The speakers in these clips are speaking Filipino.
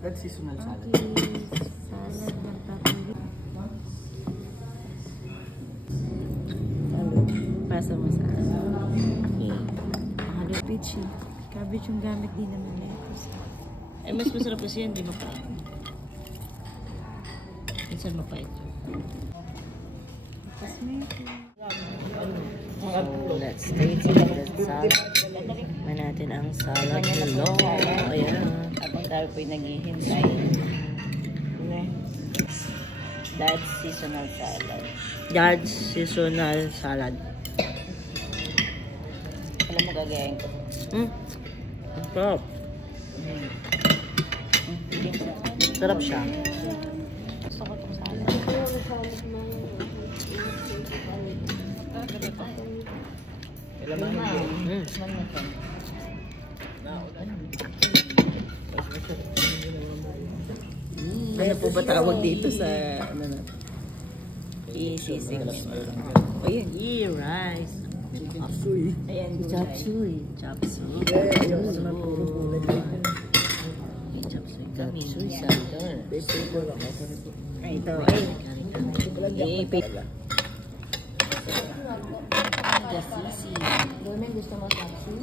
That's seasonal salad. Salad ng papaya. Pasa mo sa okay. Mahalo peachy. Cabbage yung gamit din naman lettuce. Eh, mas masarap kasi yan, di ba pa? Minsan mo pa ito. So, let's taste the salad. Man natin ang salad nilo. Ayan. Habang tayo po'y naghihintay. Dad's seasonal salad. Dad's seasonal salad. Alam mo gagayain ko. Ang sarap. Sarap siya. Gusto ko itong salad. Ano po ba tawag dito sa ano na? E-sisig. Oh, yun. E-rice. Chop suey. Ayan, Chop suey. Chop suey. Ayaw ko naman puro gulay dito. Chop suey kami. Suy salad. Basic ko lang. Ako nito. Ito ay ipit. Gasisi. Doon ang gusto mo kapsi?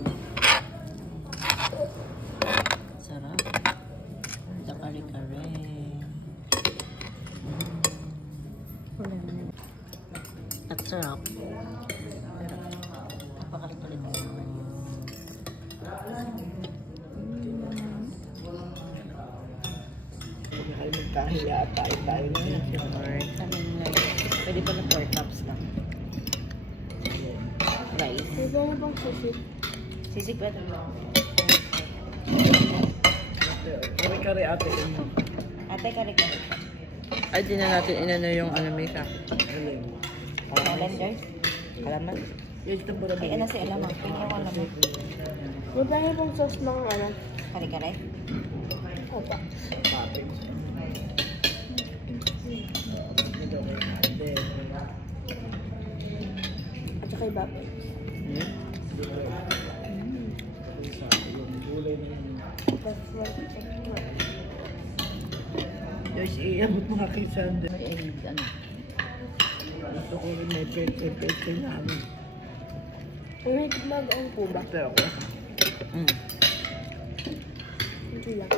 Sarap. Ito kare-kare. At sarap. Napakalit-palit mo. Mahal magkahiya tayo na. Pwede pa na 4 cups lang. Rice. Pwede na bang sisig? Sisig pwede lang. Kare-kare ate. Ate, kare-kare. Ay, di na natin inano yung ano may ka. Calendars? Kalaman? Yes, tambara Ay, ano si alamang? Pingin ko alamang. Pwede na bang sauce ng ano? Kare-kare? Opa. At saka iba. Yes, iabot mo nga kay Sander. Ay, ano? Gusto ko rin may pete namin. May mag-ang po ba? Pero ako. Hindi lang.